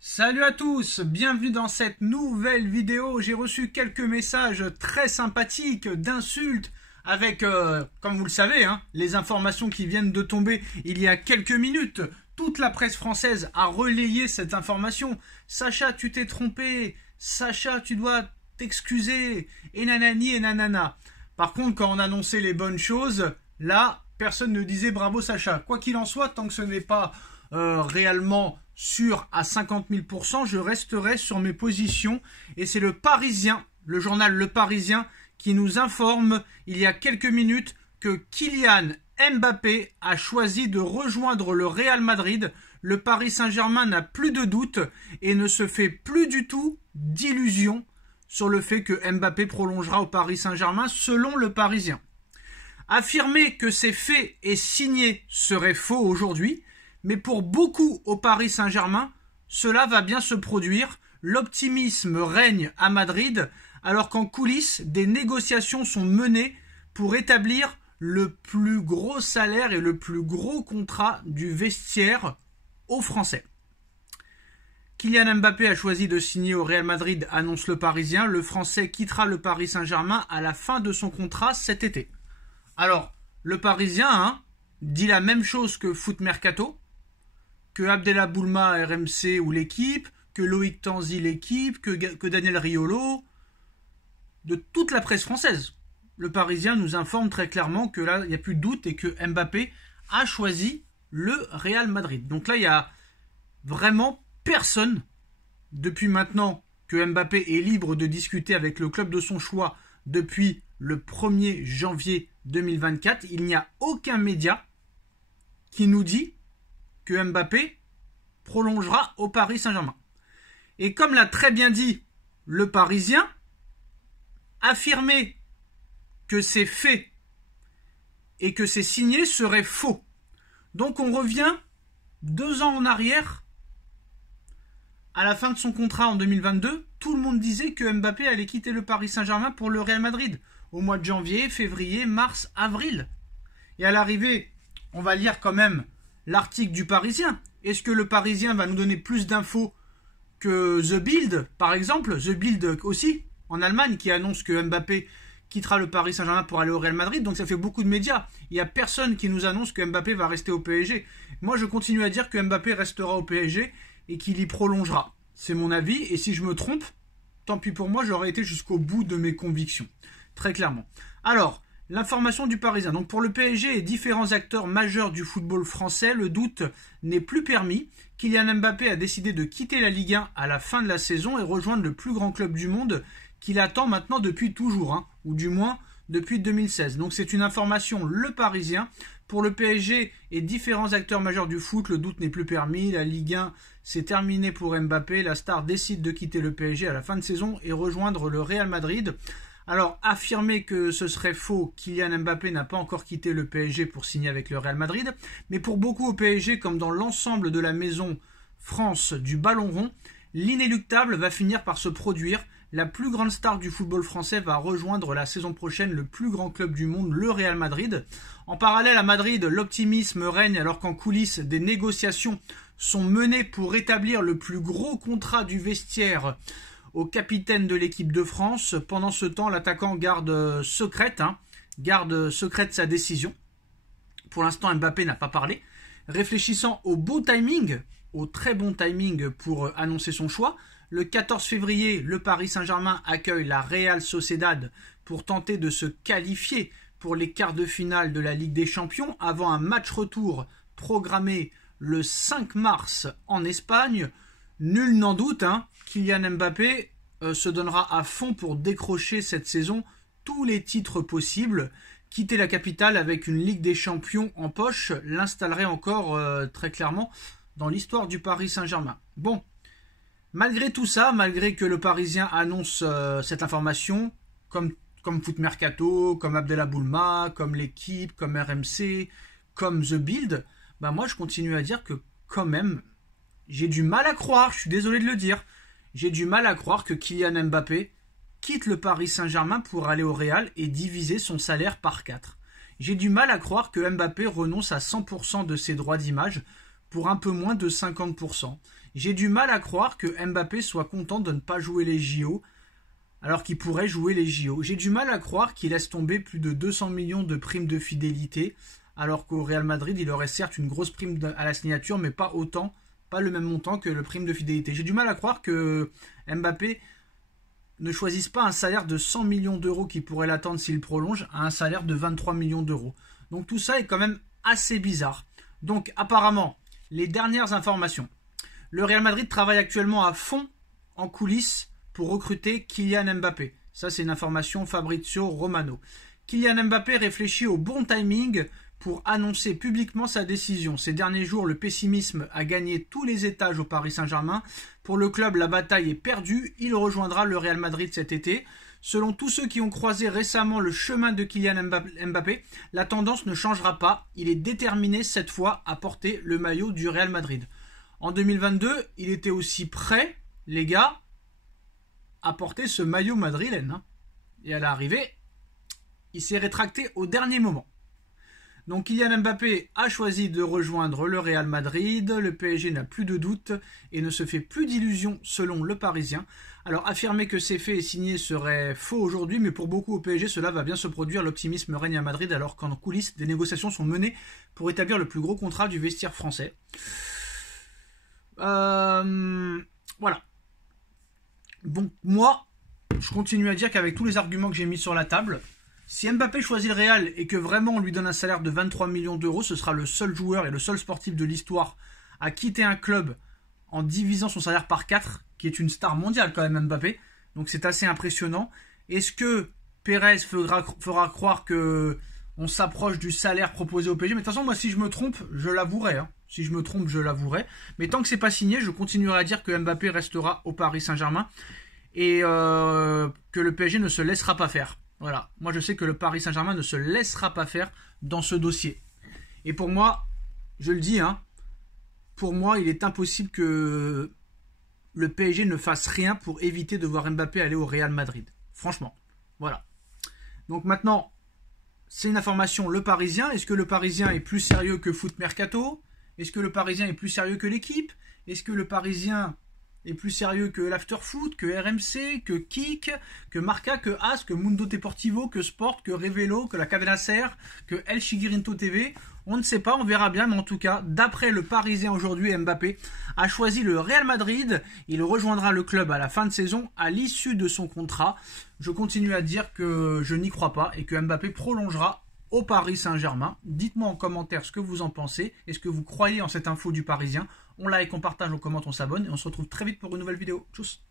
Salut à tous, bienvenue dans cette nouvelle vidéo. J'ai reçu quelques messages très sympathiques d'insultes avec, comme vous le savez, les informations qui viennent de tomber il y a quelques minutes. Toute la presse française a relayé cette information. Sacha, tu t'es trompé. Sacha, tu dois t'excuser. Et nanani et nanana. Par contre, quand on annonçait les bonnes choses, là, personne ne disait bravo Sacha. Quoi qu'il en soit, tant que ce n'est pas réellement sûr à 50 000 %, je resterai sur mes positions. Et c'est le Parisien, le journal Le Parisien, qui nous informe il y a quelques minutes que Kylian Mbappé a choisi de rejoindre le Real Madrid. Le Paris Saint-Germain n'a plus de doute et ne se fait plus du tout d'illusions sur le fait que Mbappé prolongera au Paris Saint-Germain selon Le Parisien. Affirmer que c'est fait et signé serait faux aujourd'hui, mais pour beaucoup au Paris Saint-Germain, cela va bien se produire. L'optimisme règne à Madrid, alors qu'en coulisses, des négociations sont menées pour établir le plus gros salaire et le plus gros contrat du vestiaire aux Français. Kylian Mbappé a choisi de signer au Real Madrid, annonce Le Parisien. Le Français quittera le Paris Saint-Germain à la fin de son contrat cet été. Alors, Le Parisien dit la même chose que Foot Mercato, que Abdellah Boulma RMC ou l'équipe, que Loïc Tanzi l'équipe, que Daniel Riolo, de toute la presse française. Le Parisien nous informe très clairement que là, il n'y a plus de doute et que Mbappé a choisi le Real Madrid. Donc là, il y a vraiment personne, depuis maintenant que Mbappé est libre de discuter avec le club de son choix depuis le 1er janvier 2024, il n'y a aucun média qui nous dit que Mbappé prolongera au Paris Saint-Germain. Et comme l'a très bien dit Le Parisien, affirmer que c'est fait et que c'est signé serait faux. Donc on revient 2 ans en arrière. À la fin de son contrat en 2022, tout le monde disait que Mbappé allait quitter le Paris Saint-Germain pour le Real Madrid au mois de janvier, février, mars, avril. Et à l'arrivée, on va lire quand même l'article du Parisien. Est-ce que le Parisien va nous donner plus d'infos que The Bild, par exemple? The Bild aussi, en Allemagne, qui annonce que Mbappé quittera le Paris Saint-Germain pour aller au Real Madrid. Donc ça fait beaucoup de médias. Il n'y a personne qui nous annonce que Mbappé va rester au PSG. Moi, je continue à dire que Mbappé restera au PSG et qu'il y prolongera. C'est mon avis. Et si je me trompe, tant pis pour moi, j'aurais été jusqu'au bout de mes convictions. Très clairement. Alors, l'information du Parisien. Donc pour le PSG et différents acteurs majeurs du football français, le doute n'est plus permis. Kylian Mbappé a décidé de quitter la Ligue 1 à la fin de la saison et rejoindre le plus grand club du monde qu'il attend maintenant depuis toujours, ou du moins depuis 2016. Donc c'est une information Le Parisien. Pour le PSG et différents acteurs majeurs du foot, le doute n'est plus permis. La Ligue 1, c'est terminé pour Mbappé. La star décide de quitter le PSG à la fin de saison et rejoindre le Real Madrid. Alors, affirmer que ce serait faux, Kylian Mbappé n'a pas encore quitté le PSG pour signer avec le Real Madrid. Mais pour beaucoup au PSG, comme dans l'ensemble de la maison France du ballon rond, l'inéluctable va finir par se produire. La plus grande star du football français va rejoindre la saison prochaine le plus grand club du monde, le Real Madrid. En parallèle à Madrid, l'optimisme règne alors qu'en coulisses, des négociations sont menées pour établir le plus gros contrat du vestiaire au capitaine de l'équipe de France. Pendant ce temps, l'attaquant garde secrète sa décision. Pour l'instant, Mbappé n'a pas parlé. Réfléchissant au très bon timing pour annoncer son choix, le 14 février, le Paris Saint-Germain accueille la Real Sociedad pour tenter de se qualifier pour les quarts de finale de la Ligue des Champions avant un match retour programmé le 5 mars en Espagne. Nul n'en doute, Kylian Mbappé se donnera à fond pour décrocher cette saison tous les titres possibles. Quitter la capitale avec une Ligue des Champions en poche l'installerait encore très clairement dans l'histoire du Paris Saint-Germain. Bon, malgré tout ça, malgré que le Parisien annonce cette information, comme Foot Mercato, comme Abdellah Boulma, comme l'équipe, comme RMC, comme The Bild, moi je continue à dire que quand même, j'ai du mal à croire, je suis désolé de le dire, j'ai du mal à croire que Kylian Mbappé quitte le Paris Saint-Germain pour aller au Real et diviser son salaire par 4. J'ai du mal à croire que Mbappé renonce à 100% de ses droits d'image pour un peu moins de 50%. J'ai du mal à croire que Mbappé soit content de ne pas jouer les JO, alors qu'il pourrait jouer les JO. J'ai du mal à croire qu'il laisse tomber plus de 200 millions de primes de fidélité, alors qu'au Real Madrid, il aurait certes une grosse prime à la signature, mais pas autant, pas le même montant que le prime de fidélité. J'ai du mal à croire que Mbappé ne choisisse pas un salaire de 100 millions d'euros qui pourrait l'attendre s'il prolonge à un salaire de 23 millions d'euros. Donc tout ça est quand même assez bizarre. Donc apparemment, les dernières informations. Le Real Madrid travaille actuellement à fond en coulisses pour recruter Kylian Mbappé. Ça, c'est une information Fabrizio Romano. Kylian Mbappé réfléchit au bon timing pour annoncer publiquement sa décision. Ces derniers jours, le pessimisme a gagné tous les étages au Paris Saint-Germain. Pour le club, la bataille est perdue. Il rejoindra le Real Madrid cet été. Selon tous ceux qui ont croisé récemment le chemin de Kylian Mbappé, la tendance ne changera pas. Il est déterminé cette fois à porter le maillot du Real Madrid. En 2022, il était aussi prêt, les gars, à porter ce maillot madrilène. Et à l'arrivée, il s'est rétracté au dernier moment. Donc Kylian Mbappé a choisi de rejoindre le Real Madrid. Le PSG n'a plus de doute et ne se fait plus d'illusions selon le Parisien. Alors affirmer que c'est fait et signé serait faux aujourd'hui, mais pour beaucoup au PSG, cela va bien se produire. L'optimisme règne à Madrid alors qu'en coulisses, des négociations sont menées pour établir le plus gros contrat du vestiaire français. Voilà. Bon, moi, je continue à dire qu'avec tous les arguments que j'ai mis sur la table, si Mbappé choisit le Real et que vraiment on lui donne un salaire de 23 millions d'euros, ce sera le seul joueur et le seul sportif de l'histoire à quitter un club en divisant son salaire par 4, qui est une star mondiale quand même Mbappé. Donc c'est assez impressionnant. Est-ce que Pérez fera croire que on s'approche du salaire proposé au PSG? Mais de toute façon, moi si je me trompe, je l'avouerai. Si je me trompe, je l'avouerai. Mais tant que c'est pas signé, je continuerai à dire que Mbappé restera au Paris Saint-Germain et que le PSG ne se laissera pas faire. Voilà, moi je sais que le Paris Saint-Germain ne se laissera pas faire dans ce dossier. Et pour moi, je le dis, pour moi il est impossible que le PSG ne fasse rien pour éviter de voir Mbappé aller au Real Madrid. Franchement, voilà. Donc maintenant, c'est une information, le Parisien. Est-ce que le Parisien est plus sérieux que Foot Mercato? Est-ce que le Parisien est plus sérieux que l'équipe? Est-ce que le Parisien est plus sérieux que l'Afterfoot, que RMC, que Kik, que Marca, que As, que Mundo Deportivo, que Sport, que Revelo, que la Cadena Ser, que El Chiguirinto TV? On ne sait pas, on verra bien, mais en tout cas, d'après le Parisien aujourd'hui, Mbappé a choisi le Real Madrid. Il rejoindra le club à la fin de saison, à l'issue de son contrat. Je continue à dire que je n'y crois pas et que Mbappé prolongera au Paris Saint-Germain. Dites-moi en commentaire ce que vous en pensez. Est-ce que vous croyez en cette info du Parisien? On like, on partage, on commente, on s'abonne et on se retrouve très vite pour une nouvelle vidéo. Tchuss!